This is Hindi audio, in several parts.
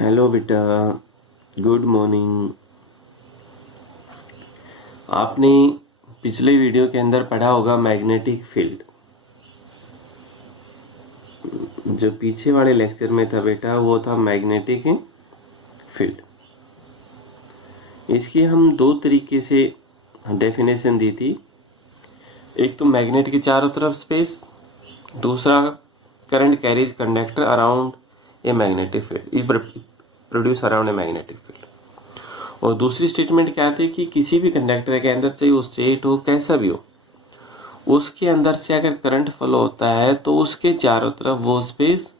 हेलो बेटा, गुड मॉर्निंग। आपने पिछले वीडियो के अंदर पढ़ा होगा मैग्नेटिक फील्ड। जो पीछे वाले लेक्चर में था बेटा वो था मैग्नेटिक फील्ड। इसकी हम दो तरीके से डेफिनेशन दी थी। एक तो मैग्नेट के चारों तरफ स्पेस, दूसरा current carries conductor around a magnetic field is produce around a magnetic field. और दूसरी स्टेटमेंट क्या थी कि किसी भी कंडक्टर के अंदर चाहे वो स्टेट हो कैसा भी हो, उसके अंदर से अगर करंट फ्लो होता है तो उसके चारों तरफ वो स्पेस,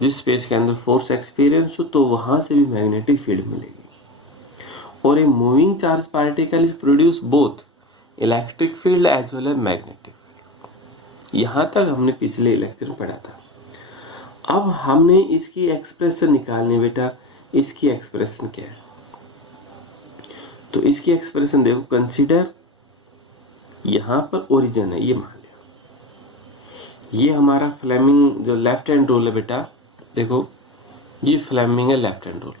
जिस स्पेस के अंदर फोर्स एक्सपीरियंस हो, तो वहां से भी मैग्नेटिक फील्ड मिलेगी। और a moving charge particle is produce both electric field as well as magnetic field. यहां तक हमने पिछले लेक्चर में पढ़ा था। अब हमने इसकी एक्सप्रेशन निकालनी बेटा। इसकी एक्सप्रेशन क्या है? तो इसकी एक्सप्रेशन देखो, कंसीडर यहां पर ओरिजिन है, ये मान लिया। ये हमारा फ्लेमिंग जो लेफ्ट हैंड रूल है बेटा, देखो ये फ्लेमिंग है left hand rule.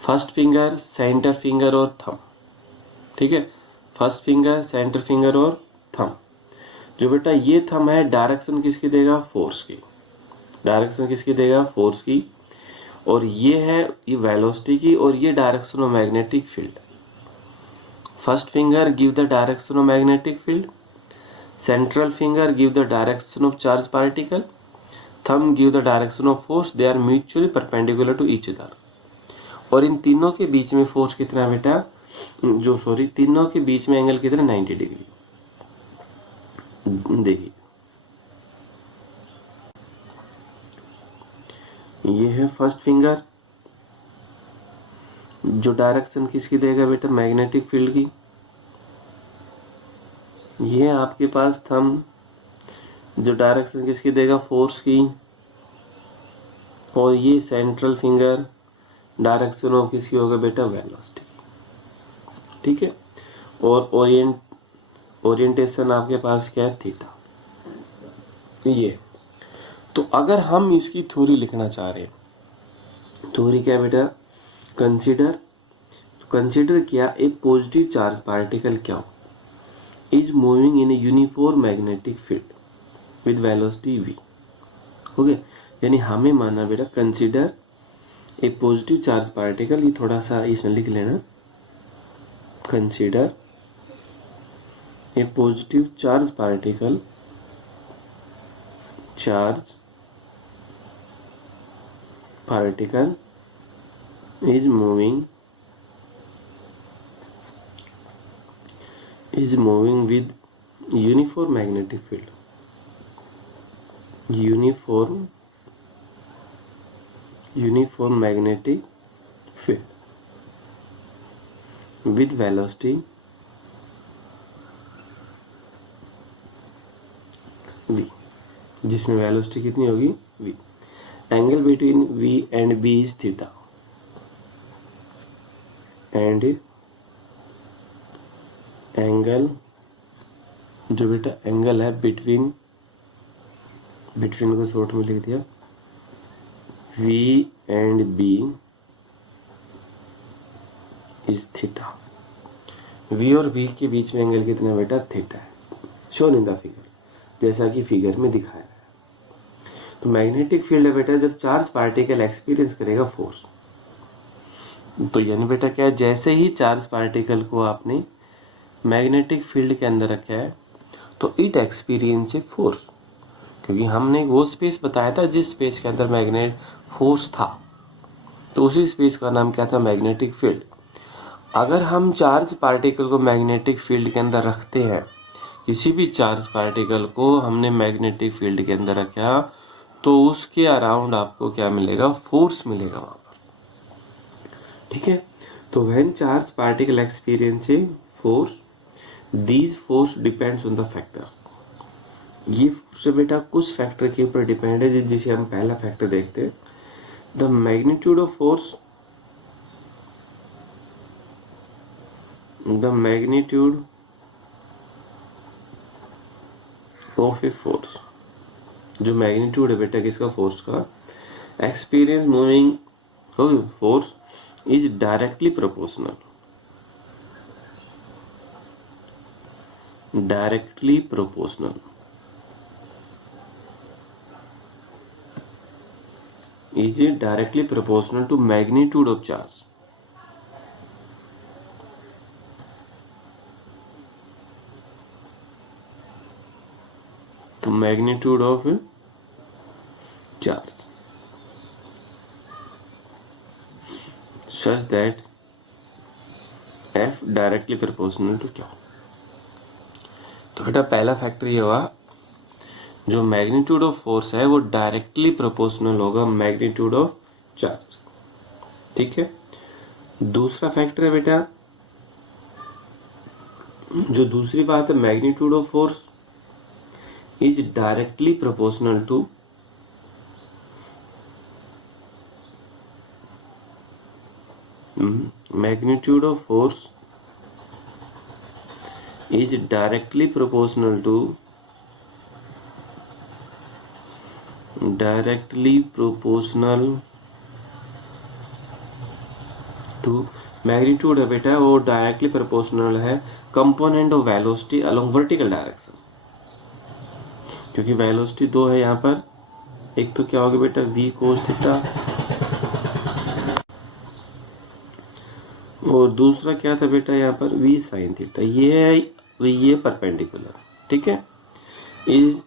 First finger, centre finger और थंब, ठीक है। फर्स्ट फिंगर, सेंटर फिंगर और थंब। जो बेटा ये थंब है, डायरेक्शन किसकी देगा? फोर्स की। डायरेक्शन किसकी देगा? फोर्स की। और ये है ये वेलोसिटी की, और ये direction of magnetic field. First finger give the direction of magnetic field, central finger give the direction of charge particle, thumb give the direction of force, they are mutually perpendicular to each other। और इन तीनों के बीच में फोर्स कितना है बेटा? तीनों के बीच में एंगल कितना? 90 डिग्री। देखिए ये है फर्स्ट फिंगर, जो डायरेक्शन किसकी देगा बेटा? मैग्नेटिक फील्ड की। ये आपके पास थंब, जो डायरेक्शन किसकी देगा? फोर्स की। और ये सेंट्रल फिंगर, डायरेक्शन ऑफ किसकी होगा बेटा? वेलोसिटी। ठीक है। और ओरिएंटेशन आपके पास क्या है? थीटा। ये तो अगर हम इसकी थ्योरी लिखना चाह रहे हैं, थ्योरी क्या है बेटा? कंसीडर किया ए पॉजिटिव चार्ज पार्टिकल क्या हो, is moving in a uniform magnetic field with velocity v। Okay, यानी हमें माना बेटा consider a positive charge particle, ये थोड़ा सा इसमें लिख लेना। Consider a positive charge particle, charge particle is moving with uniform magnetic field, uniform magnetic field with velocity v, जिसमें वेलोसिटी कितनी होगी? v। Angle between v and b is theta, and angle जो बेटा एंगल है बिटवीन को शॉर्ट में लिख दिया, v and b is theta. v और b के बीच में एंगल कितना बेटा? थीटा है, शोन इन द फिगर, जैसा कि फिगर में दिखाया है। तो मैग्नेटिक फील्ड है बेटा जब चार्ज पार्टिकल एक्सपीरियंस करेगा फोर्स। तो यानी बेटा क्या है, जैसे ही चार्ज पार्टिकल को आपने मैग्नेटिक फील्ड के अंदर रखा है तो इट एक्सपीरियंस ए फोर्स, क्योंकि हमने वो स्पेस बताया था जिस स्पेस के अंदर मैग्नेट फोर्स था, तो उसी स्पेस का नाम क्या था? Magnetic field. अगर हम चार्ज पार्टिकल को मैग्नेटिक फील्ड के अंदर रखते हैं, किसी भी चार्ज पार्टिकल को हमने मैग्नेटिक फील्ड के अंदर रखा, तो उसके अराउंड आपको क्या मिलेगा? फोर्स मिलेगा वहां पर। ठीक है। तो when charge particle experience a force, these force depends on the factor. ये से बेटा कुछ फैक्टर के ऊपर डिपेंड है, जिसे हम पहला फैक्टर देखते हैं, the magnitude of force, the magnitude of a force. जो मैग्नीट्यूड है बेटा किसका? फोर्स का। Experience moving force is directly proportional is directly proportional to magnitude of charge. To magnitude of charge, such that F directly proportional to क्या. तो बेटा पहला फैक्टर ये हुआ, जो मैग्नीट्यूड ऑफ फोर्स है वो डायरेक्टली प्रोपोर्शनल होगा मैग्नीट्यूड ऑफ चार्ज. ठीक है. दूसरा फैक्टर है बेटा, जो दूसरी बात है, magnitude of force is directly proportional to magnitude of force is directly proportional to magnitude है बेटा, वो डायरेक्टली प्रोपोर्शनल है component of velocity along vertical direction. क्योंकि वेलोसिटी दो है यहाँ पर, एक तो क्या होगा बेटा v cos थीटा, और दूसरा क्या था बेटा यहाँ पर v sin थीटा. ये परपेंडिकुलर. ठीक है. Is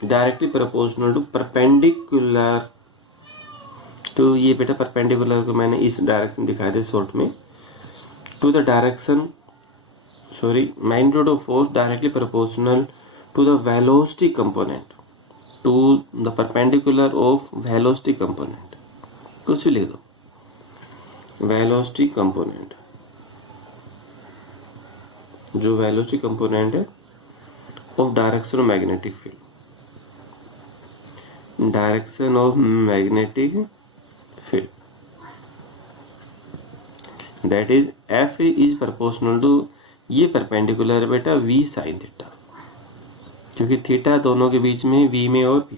directly proportional to perpendicular. तो ये बेटा परपेंडिकुलर को मैंने इस डायरेक्शन दिखाया था शॉर्ट में, to the direction magnitude of force directly proportional to the velocity component, to the perpendicular of velocity component. कुछ भी लिख दो, वेलोसिटी कंपोनेंट. जो वेलोसिटी कंपोनेंट है of direction of magnetic field, direction of magnetic field, that is F is proportional to, ये परपेंडिकुलर है बेटा v sin थीटा, क्योंकि थीटा दोनों के बीच में v में और p.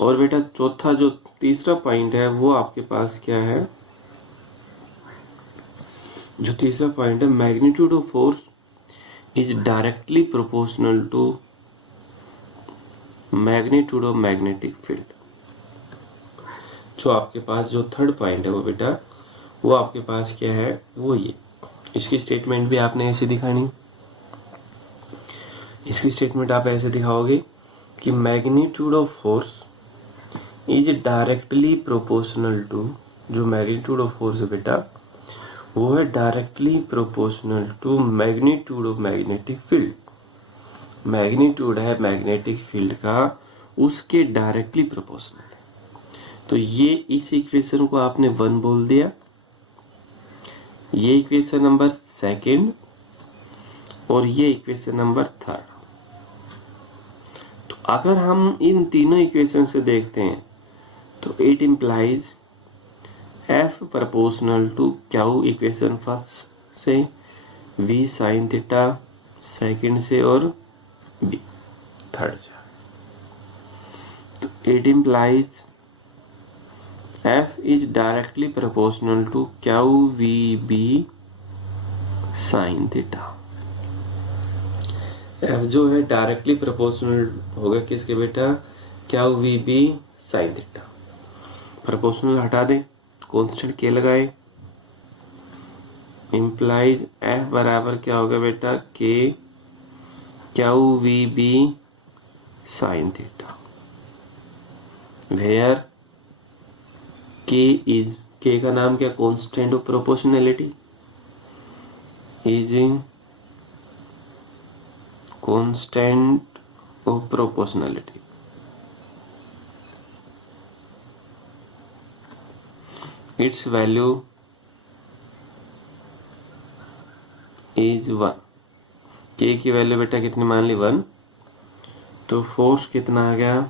और बेटा चौथा जो तीसरा पॉइंट है वो आपके पास क्या है, जो तीसरा पॉइंट है, magnitude of force is directly proportional to magnitude of magnetic field. जो आपके पास जो थर्ड पॉइंट है वो बेटा, वो आपके पास क्या है, वो ये. इसकी स्टेटमेंट भी आपने ऐसे दिखानी. इसकी स्टेटमेंट आप ऐसे दिखाओगे कि magnitude of force is directly proportional to, जो मैग्नीट्यूड ऑफ फोर्स है बेटा वो है directly proportional to magnitude of magnetic field. Magnitude है मैग्नेटिक फील्ड का, उसके डायरेक्टली प्रोपोर्शनल है. तो ये इस इक्वेशन को आपने 1 बोल दिया. ये इक्वेशन नंबर सेकंड और ये इक्वेशन नंबर थर्ड. तो अगर हम इन तीनों इक्वेशन से देखते हैं तो it implies F proportional to Q equation first से, v sin थीटा सेकंड से, और b थर्ड से. तो it implies F is directly proportional to Q we B sin theta. F जो है डायरेक्टली प्रोपोर्शनल होगा किसके बेटा, Q we B sin theta. Proportional हटा दे, कांस्टेंट के लगाए, इम्प्लाइज एफ बराबर क्या होगा बेटा, k q we B sine theta, where k का नाम क्या, constant of proportionality, is constant of proportionality. its value is 1. के की वैल्यू बेटा कितनी मान ली, 1. तो फोर्स कितना आ गया,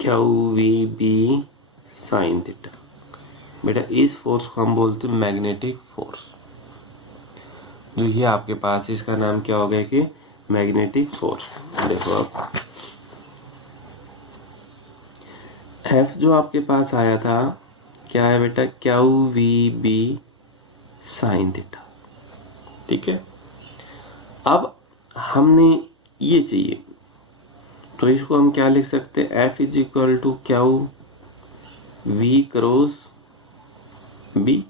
q we B sine theta. बेटा इस फोर्स को हम बोलते हैं मैग्नेटिक फोर्स. जो ये आपके पास, इसका नाम क्या हो गया कि मैग्नेटिक फोर्स. देखो आप एफ जो आपके पास आया था क्या है बेटा, Q we B sine theta. ठीक है, अब हमने ये चाहिए तो इसको हम क्या लिख सकते हैं, F is equal to Q v cross B.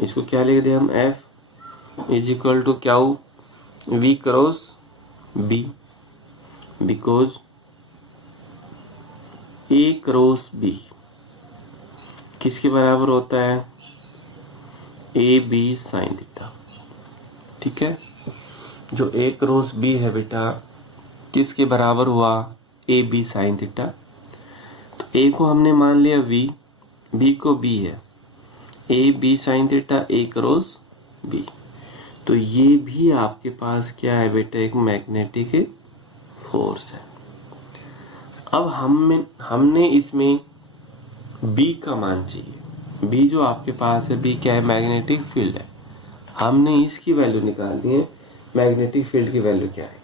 इसको क्या लिख दे हम, F is equal to Q v cross B, because A cross B किसके बराबर होता है, ए बी साइन थीटा। ठीक है, जो ए क्रॉस बी है बेटा किसके बराबर हुआ, ए बी साइन थीटा। तो ए को हमने मान लिया वी, बी को बी है, A B sine theta A cross B. तो ये भी आपके पास क्या है बेटा, एक मैग्नेटिक फोर्स है। अब हमने इसमें बी का मान चाहिए। बी जो आपके पास है, बी क्या है, मैग्नेटिक फील्ड है। हमने इसकी वैल्यू निकालनी है, मैग्नेटिक फील्ड की वैल्यू क्या है।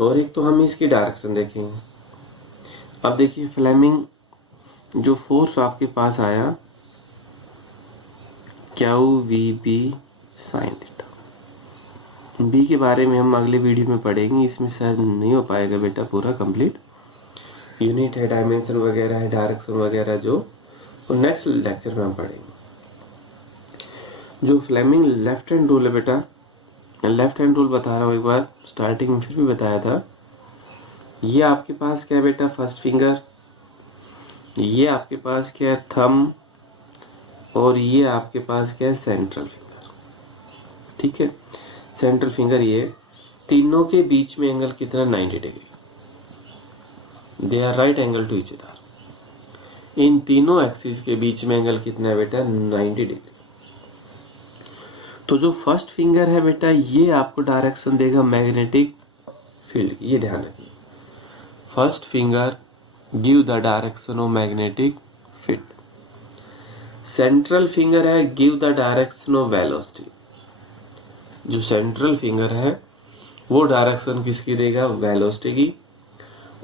और एक तो हम इसकी डायरेक्शन देखेंगे। अब देखिए फ्लेमिंग जो फोर्स आपके पास आया, q we B sine theta. B के बारे में हम अगले वीडियो में पढ़ेंगे, इसमें शायद नहीं हो पाएगा बेटा पूरा कंप्लीट। यूनिट है, डायमेंशन वगैरह है, डायरेक्शन वगैरह जो नेक्स्ट लेक्चर में हम पढ़ेंगे। जो फ्लेमिंग लेफ्ट हैंड रूल है बेटा, लेफ्ट हैंड रूल बता रहा हूँ एक बार, स्टार्टिंग में फिर भी बताया था। ये आपके पास क्या है बेटा, फर्स्ट फिंगर, ये आपके पास क्या है, थंब, और ये आपके पास क्या है, सेंट्रल फिंगर। ठीक है, सेंट्रल फिंगर, ये तीनों के बीच में एंगल कितना, 90 degree. They are right angle to each other. इन तीनों एक्सिस के बीच में एंगल कितना है बेटा, 90 डिग्री। तो जो फर्स्ट फिंगर है बेटा, ये आपको डायरेक्शन देगा मैग्नेटिक फील्ड की, ये ध्यान रखिए। First finger give the direction of magnetic field. Central finger है give the direction of velocity. जो सेंट्रल फिंगर है वो डायरेक्शन किसकी देगा, वेलोसिटी की।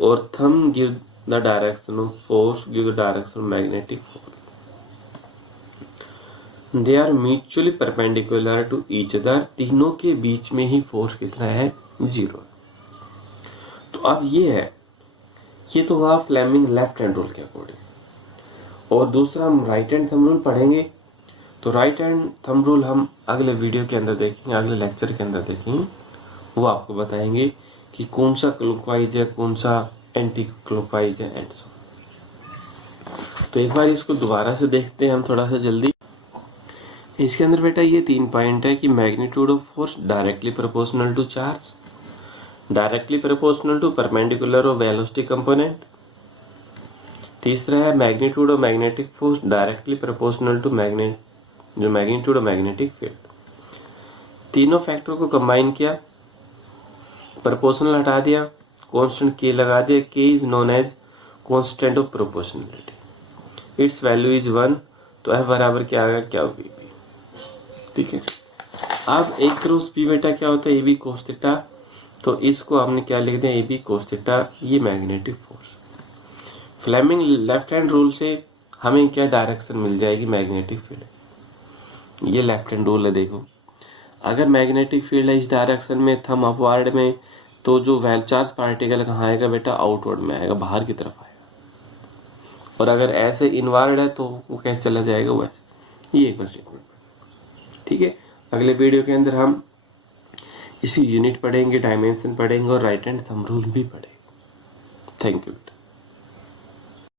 और thumb give the direction of force, give the direction of magnetic force. They are mutually perpendicular to each other. तीनों के बीच में ही फोर्स कितना है, 0। तो अब ये है, ये तो हुआ फ्लेमिंग लेफ्ट हैंड रूल के अकॉर्डिंग। और दूसरा हम राइट हैंड थंब रूल पढ़ेंगे। तो राइट हैंड थंब रूल हम अगले वीडियो के अंदर देखेंगे, अगले लेक्चर के अंदर देखेंगे। वो आपको बताएंगे कि कौन सा क्लॉकवाइज है, कौन सा एंटी क्लॉकवाइज है, एंड सो। तो एक बार इसको दोबारा से देखते हैं हम थोड़ा सा जल्दी। इसके अंदर बेटा ये 3 पॉइंट है कि magnitude of force directly proportional to charge, directly proportional to perpendicular of velocity component. तीसरा है magnitude of magnetic force directly proportional to जो मैग्नीट्यूड ऑफ मैग्नेटिक फील्ड। तीनों फैक्टर को कंबाइन किया, प्रोपोर्शनल हटा दिया, कांस्टेंट के लगा दिया। K is known as constant of proportionality, its value is 1। तो एफ बराबर क्या आ गया, क्या वी। ठीक है, अब ए क्रॉस बी बेटा क्या होता है, ए बी कोस थीटा। तो इसको हमने क्या लिख दिया, ए बी कोस थीटा, ये magnetic force. Fleming left hand rule से हमें क्या डायरेक्शन मिल जाएगी, मैग्नेटिक फील्ड। ये लेफ्ट हैंड रूल है, देखो अगर मैग्नेटिक फील्ड है इस डायरेक्शन में, थंब अपवर्ड में, तो जो वेल चार्ज पार्टिकल कहाँ आएगा बेटा, आउटवर्ड में आएगा, बाहर की तरफ आएगा। और अगर ऐसे इनवर्ड है तो वो कैसे चला जाएगा, वैसे। ये एक बार स्टेटमेंट। ठीक है, अगले वीडियो के अंदर हम इसकी यूनिट पढ़ेंगे, डायमेंशन पढ़ेंगे और राइट हैंड थंब रूल भी पढ़ेंगे। Thank you.